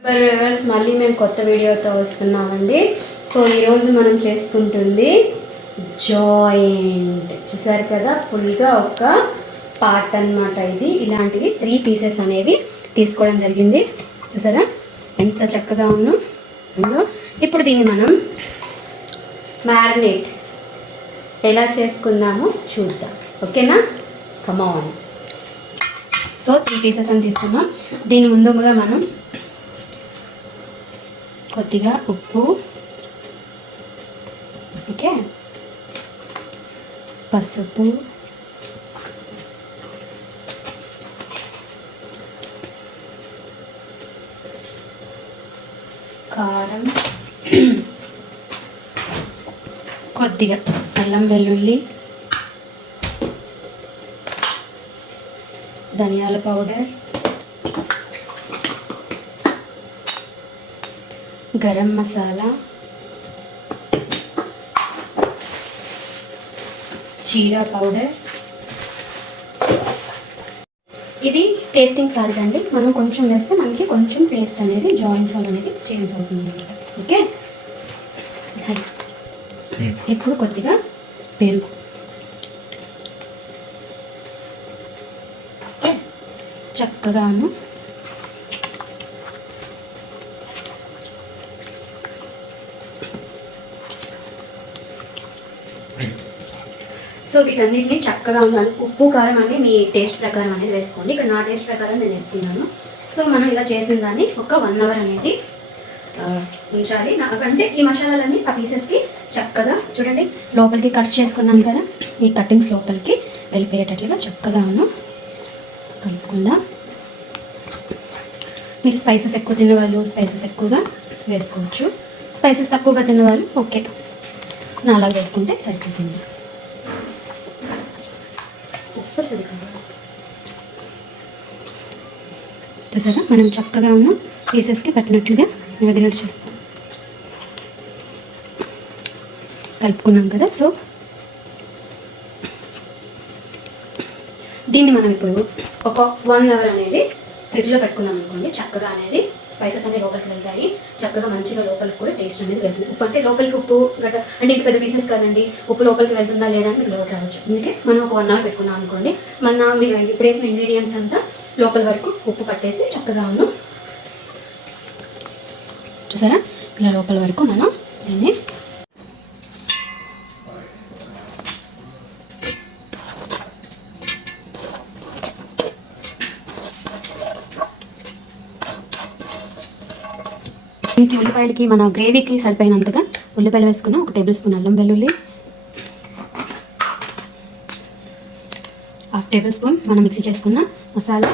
Viewers మళ్ళీ మేము కొత్త వీడియోతో వస్తున్నామండి. సో ఈరోజు మనం చేసుకుంటుంది జాయింట్. చూసారు కదా, ఫుల్గా ఒక పార్ట్ అన్నమాట ఇది. ఇలాంటివి 3 పీసెస్ అనేవి తీసుకోవడం జరిగింది. చూసారా ఎంత చక్కగా ఉందో. ఇప్పుడు దీన్ని మనం మ్యారినేట్ ఎలా చేసుకుందామో చూద్దాం. ఓకేనా, కమ్ ఆన్. సో 3 పీసెస్ అని తీసుకున్నాం. దీని ముందుగా మనం కొద్దిగా ఉప్పు, ఓకే, పసుపు, కారం, కొద్దిగా అల్లం వెల్లుల్లి, ధనియాల పౌడర్, గరం మసాలా, జీరా పౌడర్. ఇది టేస్టింగ్ సాల్ట్ అండి. మనం కొంచెం వేస్తే మనకి కొంచెం టేస్ట్ అనేది జాయింట్లో అనేది చేంజ్ అవుతుంది అనమాట. ఓకే, ఇప్పుడు కొద్దిగా పెరుగు. ఓకే, చక్కగాను సో వీటన్నిటిని చక్కగా ఉండాలి. ఉప్పు కారం అనేది మీ టేస్ట్ ప్రకారం అనేది వేసుకోండి. ఇక్కడ నా టేస్ట్ ప్రకారం నేను వేసుకున్నాను. సో మనం ఇలా చేసిన దాన్ని ఒక 1 అవర్ అనేది ఉంచాలి. నాకంటే ఈ మసాలాలన్నీ ఆ పీసెస్కి చక్కగా చూడండి లోపలికి కట్స్ చేసుకున్నాను కదా, ఈ కట్టింగ్స్ లోపలికి వెళ్ళిపోయేటట్లుగా చక్కగా కలుపుకుందాం. మీరు స్పైసెస్ ఎక్కువ తినేవాళ్ళు స్పైసెస్ ఎక్కువగా వేసుకోవచ్చు. స్పైసెస్ తక్కువగా తినేవాళ్ళు ఓకే, నా అలా వేసుకుంటే సరిపోతుంది. చూసారా మనం చక్కగా పీసెస్కి పట్టినట్లుగా వదిలినట్టు చేస్తాం, కలుపుకున్నాం కదా. సో దీన్ని మనం ఇప్పుడు ఒక 1 అవర్ అనేది ఫ్రిడ్జ్లో పెట్టుకున్నాం అనుకోండి. చక్కగా అనేది స్పైసెస్ అనేవి లోపలికి వెళ్తాయి, చక్కగా మంచిగా లోపలికి కూడా టేస్ట్ అనేది వెళ్తుంది. ఉప్పు అంటే లోపలికి ఉప్పు గట్ట అంటే ఇంక పెద్ద పీసెస్ కదండి, ఉప్పు లోపలికి వెళ్తుందా లేదా అని మీకు లోటు రావచ్చు. అందుకే మనం ఒక 1 అవర్ పెట్టుకున్నాం అనుకోండి. మీరు ఇప్పుడు వేసిన ఇంగ్రీడియంట్స్ అంతా లోపల వరకు ఉప్పు పట్టేసి చక్కగా చూసారా ఇలా లోపల వరకు మనం దీన్ని దీనికి ఉల్లిపాయలకి మన గ్రేవీకి సరిపోయినంతగా ఉల్లిపాయలు వేసుకున్నాం. 1 టేబుల్ స్పూన్ అల్లం వెల్లుల్లి, 1/2 టేబుల్ స్పూన్ మనం మిక్సీ చేసుకున్న మసాలా,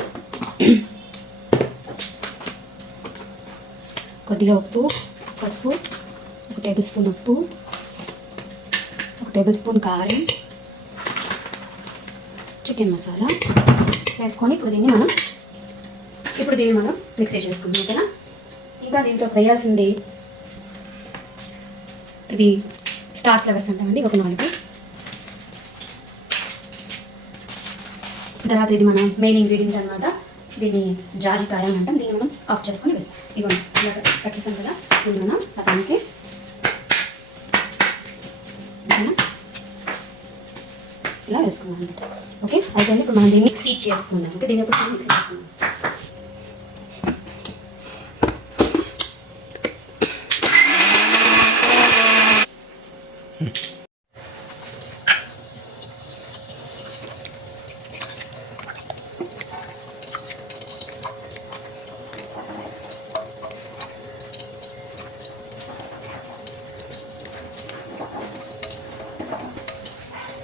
కొద్దిగా ఉప్పు, పసుపు, 1 టేబుల్ స్పూన్ ఉప్పు, 1 టేబుల్ స్పూన్ కారం, చికెన్ మసాలా వేసుకొని ఇప్పుడు దీన్ని మనం మిక్సీ చేసుకుందాం. ఓకేనా, ఇంకా దీంట్లో వేయాల్సింది ఇవి స్టార్ ఫ్లవర్స్ అంటామండి, ఒక 4. తర్వాత ఇది మన మెయిన్ ఇంగ్రీడియంట్ అనమాట. దీన్ని జాజికాయ అంటాం. దీన్ని మనం ఆఫ్ చేసుకొని వేస్తాం. ఇదిగోండి ఇలా కట్ చేసాం కదా, దీన్ని మనం సగానికి ఇలా వేసుకున్నాం అనమాట. ఓకే, అయితే ఇప్పుడు మనం దీన్ని మిక్సీ చేసుకుందాం. ఓకే, దీన్ని ఇప్పుడు మిక్సీ చేసుకుందాం.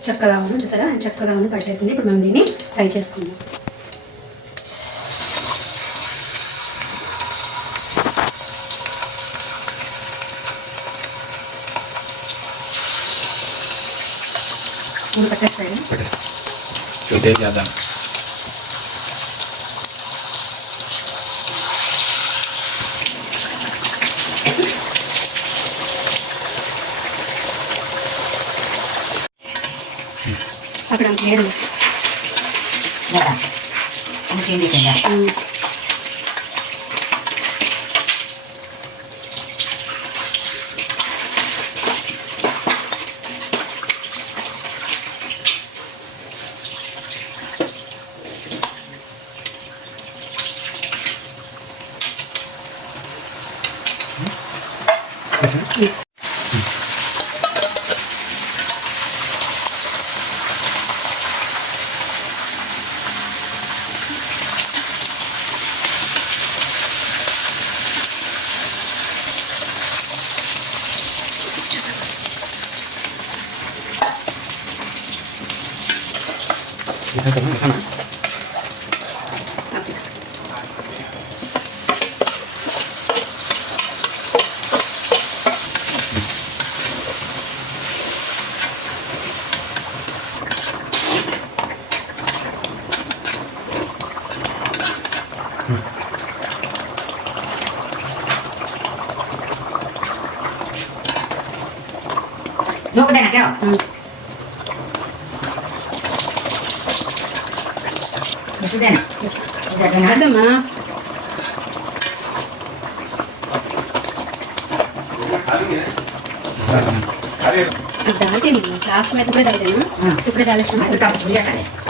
చక్కగా చూసారా చక్కగా పట్టేసింది. ఇప్పుడు మనం దీన్ని ఫ్రై చేసుకుందాం. మూడు పట్టేస్తాయి అక్కడ లేదు. Ini sini kan ya. 녹으대나 깨워. 무시대나. 이제 되나? 하지마. अब डाल देना लास्ट में टुकड़े डाल देना टुकड़े डाले 일단 불려야 돼.